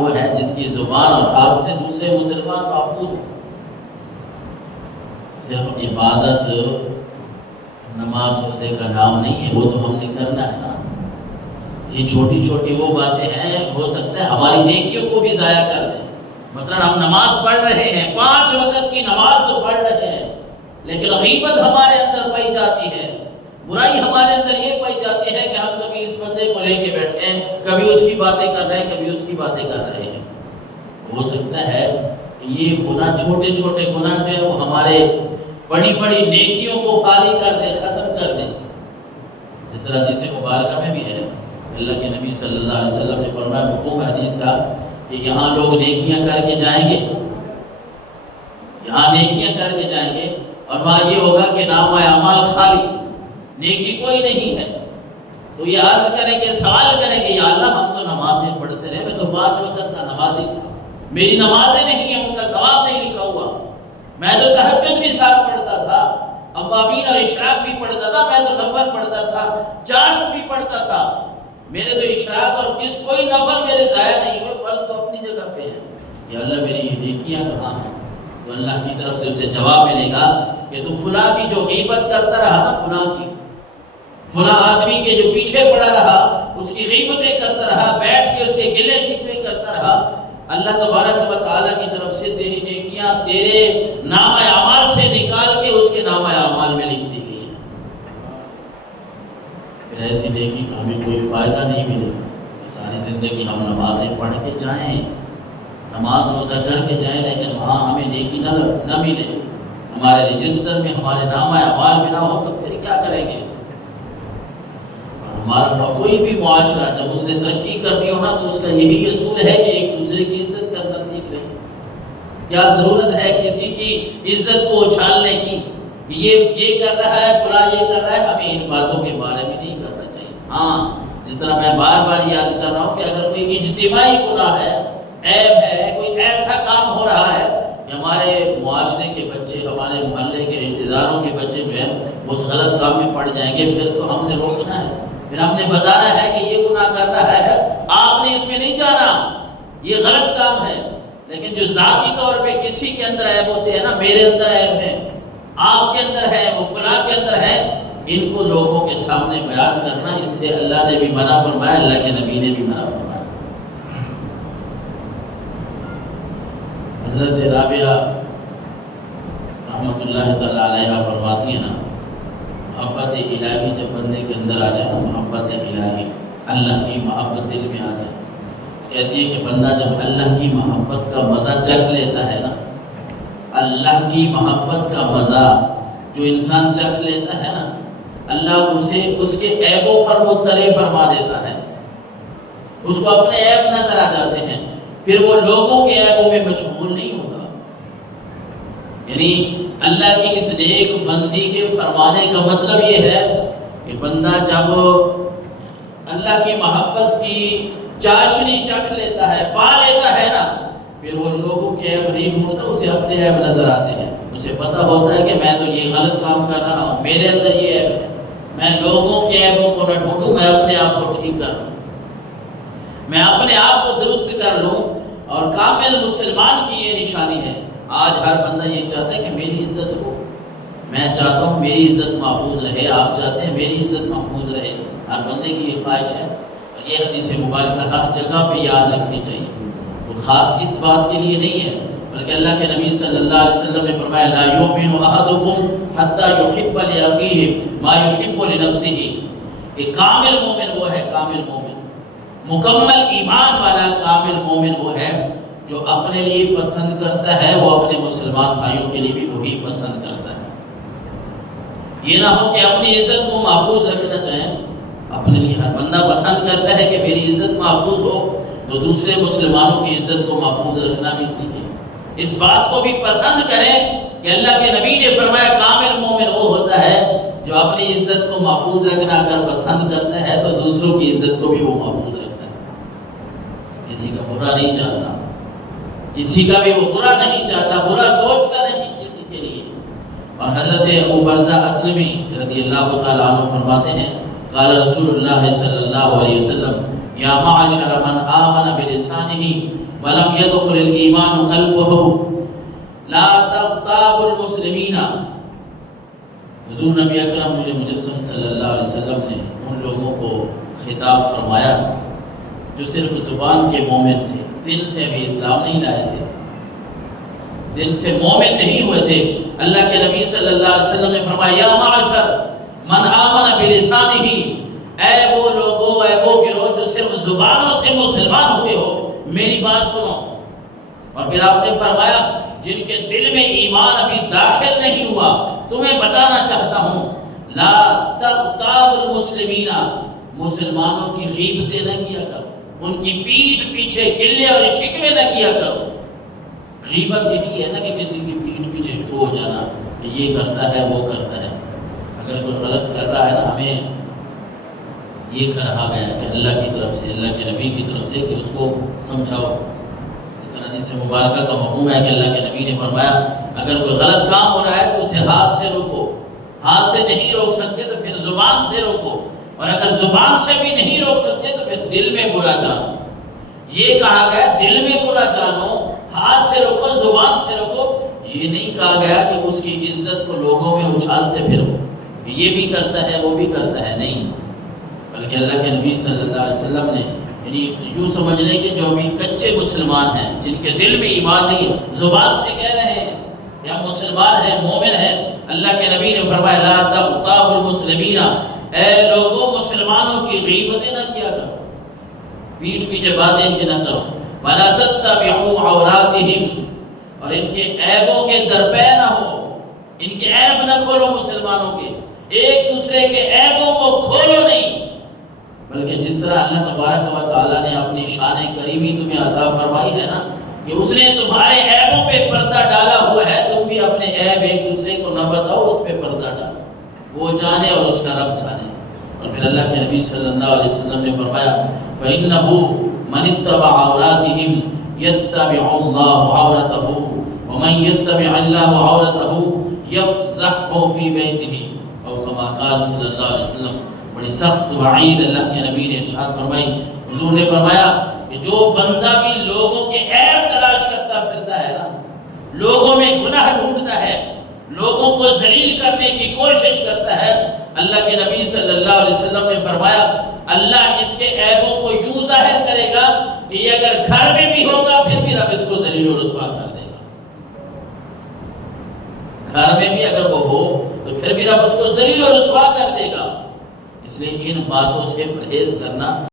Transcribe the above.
وہ ہے جس کی زبان اور ہاتھ سے دوسرے مسلمان محفوظ ہوں۔ صرف عبادت نماز روزے کا نام نہیں ہے، وہ تو ہم نے کرنا ہے نا۔ یہ چھوٹی چھوٹی وہ باتیں ہیں، ہو سکتا ہے ہماری نیکیوں کو بھی ضائع کر دیں۔ مثلا ہم نماز پڑھ رہے ہیں، 5 وقت کی نماز تو پڑھ رہے ہیں، لیکن غیبت ہمارے اندر پائی جاتی ہے، برائی ہمارے اندر یہ پائی جاتی ہے کہ ہم کبھی اس بندے کو لے کے بیٹھے ہیں، کبھی اس کی باتیں کر رہے ہیں، کبھی اس کی باتیں کر رہے ہیں۔ ہو سکتا ہے کہ یہ گناہ، چھوٹے چھوٹے گناہ جو ہے وہ ہمارے بڑی بڑی نیکیوں کو خالی کر دے، ختم کر دے۔ اس طرح حدیث مبارکہ میں بھی ہے، اللہ کے نبی صلی اللہ علیہ وسلم نے فرمایا، مفہوم حدیث کا، کہ یہاں لوگ نیکیاں کر کے جائیں گے، یہاں نیکیاں کر کے جائیں گے، اور وہاں یہ ہوگا کہ نامہ اعمال خالی، نیکی کوئی نہیں ہے۔ تو یہ عرض کریں گے، سوال کریں گے، یا اللہ ہم تو نمازیں پڑھتے رہے، میں تو 5 وقت کا نمازی تھا، میری نمازیں نہیں ہیں، ان کا ثواب نہیں لکھا ہوا، میں تو تہجد بھی ساتھ پڑھتا تھا، اوابین اور اشراق بھی پڑھتا تھا، میں تو نفل پڑھتا تھا، چاشت بھی پڑھتا تھا، میرے تو اشراق اور کوئی نفل میرے ضائع نہیں ہوئے، فرض تو اپنی جگہ پہ ہے، یا اللہ میری یہ نیکیاں کہاں ہیں؟ تو اللہ کی طرف سے اسے جواب ملے گا کہ تو فلاں کی جو غیبت کرتا رہا نا، فلاں آدمی کے جو پیچھے پڑا رہا، اس کی غیبتیں کرتا رہا، بیٹھ کے اس کے گلے شکوے کرتا رہا، اللہ تبارک و تعالیٰ کی طرف سے تیری نیکیاں تیرے نامہ اعمال سے نکال کے اس کے نامہ اعمال میں لکھ دی گئی ہیں۔ پھر ایسی نیکی کا ہمیں کوئی فائدہ نہیں ملے گا۔ ساری زندگی ہم نمازیں پڑھ کے جائیں، نماز روزہ کر کے جائیں، لیکن وہاں ہمیں نیکی نہ ملے، ہمارے رجسٹر میں ہمارے نامہ اعمال میں نہ ہو، تو پھر کیا کریں گے؟ ہمارا کوئی بھی معاشرہ جب اس نے ترقی کرنی ہو نا، تو اس کا یہی اصول ہے کہ ایک دوسرے کی عزت کرنا سیکھ لیں۔ کیا ضرورت ہے کسی کی عزت کو اچھالنے کی کہ یہ کر رہا ہے، فلاں یہ کر رہا ہے؟ ہمیں ان باتوں کے بارے میں نہیں کرنا چاہیے۔ ہاں، جس طرح میں بار بار یاد کر رہا ہوں کہ اگر کوئی اجتماعی گناہ ہے، عیب ہے، کوئی ایسا کام ہو رہا ہے کہ ہمارے معاشرے کے بچے، ہمارے محلے کے رشتہ داروں کے بچے جو ہے اس غلط کام میں پڑ جائیں گے، پھر تو ہم نے روکنا ہے، پھر ہم نے بتانا ہے کہ یہ گناہ کر رہا ہے، آپ نے اس میں نہیں جانا، یہ غلط کام ہے۔ لیکن جو ذاتی طور پہ کسی کے اندر عیب ہوتے ہیں نا، میرے اندر عیب ہے، آپ کے اندر ہے، وہ فلاں کے اندر ہے، ان کو لوگوں کے سامنے بیان کرنا، اس سے اللہ نے بھی منع فرمایا، اللہ کے نبی نے بھی منع فرمایا۔ حضرت رابعہ رحمۃ اللہ تعالیٰ علیہ فرماتی ہیں نا، محبت الہی جب بندے کے اندر آ جائے، محبت الہی، اللہ کی محبت دل میں آ جائے، کہتی ہے کہ بندہ جب اللہ کی محبت کا مزہ چکھ لیتا ہے نا، اللہ کی محبت کا مزہ جو انسان چکھ لیتا ہے نا، اللہ اسے اس کے عیبوں پر مطلع فرما دیتا ہے، اس کو اپنے عیب نظر آ جاتے ہیں، پھر وہ لوگوں کے عیبوں میں مشغول نہیں ہوتا۔ یعنی اللہ کی اس نیک بندی کے فرمانے کا مطلب یہ ہے کہ بندہ جب اللہ کی محبت کی چاشنی چکھ لیتا ہے، پا لیتا ہے نا، پھر وہ لوگوں کے عیب نہیں ہوتا، اسے اپنے عیب نظر آتے ہیں، اسے پتہ ہوتا ہے کہ میں تو یہ غلط کام کر رہا ہوں، میرے اندر یہ عیب ہے، میں لوگوں کے عیبوں کو نہ ڈھونڈوں، میں اپنے آپ کو ٹھیک کر لوں، میں اپنے آپ کو درست کر لوں۔ اور کامل مسلمان کی یہ نشانی ہے۔ آج ہر بندہ یہ چاہتا ہے کہ میری عزت ہو، میں چاہتا ہوں میری عزت محفوظ رہے، آپ چاہتے ہیں میری عزت محفوظ رہے، ہر بندے کی یہ خواہش ہے۔ اور یہ حدیث مبارکہ ہر جگہ پہ یاد رکھنی چاہیے، وہ خاص اس بات کے لیے نہیں ہے، بلکہ اللہ کے نبی صلی اللہ علیہ وسلم نے فرمایا، لا یؤمن احدکم حتی یحب لاخیہ ما یحب لنفسہ، کہ کامل مومن وہ ہے، کامل مومن، مکمل ایمان والا کامل مومن وہ ہے جو اپنے لیے پسند کرتا ہے، وہ اپنے مسلمان بھائیوں کے لیے بھی وہی پسند کرتا ہے۔ یہ نہ ہو کہ اپنی عزت کو محفوظ رکھنا چاہیں، اپنے لیے ہر بندہ پسند کرتا ہے کہ میری عزت محفوظ ہو، تو دوسرے مسلمانوں کی عزت کو محفوظ رکھنا بھی سیکھیں، اس بات کو بھی پسند کریں کہ اللہ کے نبی نے فرمایا کامل مومن وہ ہوتا ہے جو اپنی عزت کو محفوظ رکھنا اگر پسند کرتا ہے تو دوسروں کی عزت کو بھی وہ محفوظ رکھتا ہے، کسی کا برا نہیں چاہتا، کسی کا بھی وہ برا نہیں چاہتا، برا سوچتا نہیں کسی کے لیے۔ اور حضرت ابو برزہ اسلمی رضی اللہ تعالیٰ عنہ فرماتے ہیں، قال رسول اللہ صلی اللہ علیہ وسلم یا معاشر من آمن بلسانہ ولم يدخل الایمان قلبہ لا تغتابوا المسلمین۔ حضور نبی اکرم نور مجسم صلی اللہ علیہ وسلم نے ان لوگوں کو خطاب فرمایا جو صرف زبان کے مومن تھے، دل سے ابھی اسلام نہیں لائے تھے، دل سے مومن نہیں ہوئے تھے۔ اللہ کے نبی صلی اللہ علیہ وسلم نے فرمایا یا معاشر من آمن بلسانہ، اے وہ لوگوں، اے وہ گروہ جو صرف زبانوں سے مسلمان ہوئے ہو، میری بات سنو۔ اور پھر آپ نے فرمایا جن کے دل میں ایمان ابھی داخل نہیں ہوا، تمہیں بتانا چاہتا ہوں لا تغتاب المسلمین، مسلمانوں کی غیبتیں نہ کیا کرو، ان کی پیٹھ پیچھے گلے اور شکوے نہ کیا کرو۔ غیبت یہی ہے نا کہ کسی کی پیٹھ پیچھے شروع ہو جانا کہ یہ کرتا ہے وہ کرتا ہے۔ اگر کوئی غلط کر رہا ہے نا، ہمیں یہ کہا گیا کہ اللہ کی طرف سے، اللہ کے نبی کی طرف سے کہ اس کو سمجھاؤ۔ اس طرح حدیث مبارکہ کا مفہوم ہے کہ اللہ کے نبی نے فرمایا اگر کوئی غلط کام ہو رہا ہے تو اسے ہاتھ سے روکو، ہاتھ سے نہیں روک سکتے تو پھر زبان سے روکو، اور اگر زبان سے بھی نہیں روک سکتے تو پھر دل میں برا جانو۔ یہ کہا گیا دل میں برا جانو، ہاتھ سے روکو، زبان سے روکو۔ یہ نہیں کہا گیا کہ اس کی عزت کو لوگوں میں اچھالتے پھرو، یہ بھی کرتا ہے وہ بھی کرتا ہے، نہیں، بلکہ اللہ کے نبی صلی اللہ علیہ وسلم نے یعنی یوں سمجھ لیں کہ جو ابھی کچے مسلمان ہیں، جن کے دل میں ایمان نہیں ہے، زبان سے کہہ رہے ہیں یا مسلمان ہیں، مومن ہیں، اللہ کے نبی نے فرمایا لا تغتابوا المسلمین، اے لوگوں مسلمانوں کی غیبتیں نہ کیا کرو، پیٹھ پیچھے باتیں ان کی نہ کرو، ولا تتبعوا عوراتہم، اور ان کے عیبوں کے درپے نہ ہو، ان کے عیب نہ کھولو مسلمانوں کے، ایک دوسرے کے عیبوں کو کھولو نہیں، بلکہ جس طرح اللہ تبارک و تعالیٰ نے اپنی شان کریمی تمہیں عطا فرمائی ہے نا کہ اس نے تمہارے عیبوں پہ پردہ ڈالا ہوا ہے، تم بھی اپنے عیب ایک دوسرے کو نہ بتاؤ، اس پہ پردہ ڈالو، وہ جانے اور اس کا رب جانے۔ اور پھر اللہ کے نبی صلی اللہ علیہ وسلم نے فرمایا فَإِنَّهُ مَنِ اتَّبَعَ عَوْرَاتِهِمْ يَتَّبِعُ اللَّهُ عَوْرَتَهُ وَمَنْ يَتَّبِعَ اللَّهُ عَوْرَتَهُ يَفْزَحْهُ فِي بَيْتِهِ، اور كما قال صلی اللہ علیہ وسلم۔ بڑی سخت وعید اللہ کے نبی نے ارشاد فرمائی، حضور نے فرمایا کہ جو بندہ بھی لوگوں کے عیب تلاش کرتا پھرتا ہے نا، لوگوں میں گناہ ڈھونڈتا ہے، لوگوں کو ذلیل کرنے کی کوشش کرتا ہے، اللہ کے نبی صلی اللہ علیہ وسلم نے فرمایا اللہ اس کے عیبوں کو یوں ظاہر کرے گا کہ یہ اگر گھر میں بھی ہوگا پھر بھی رب اس کو ذلیل و رسوا کر دے گا، گھر میں بھی اگر وہ ہو تو پھر بھی رب اس کو ذلیل و رسوا کر دے گا۔ اس لیے ان باتوں سے پرہیز کرنا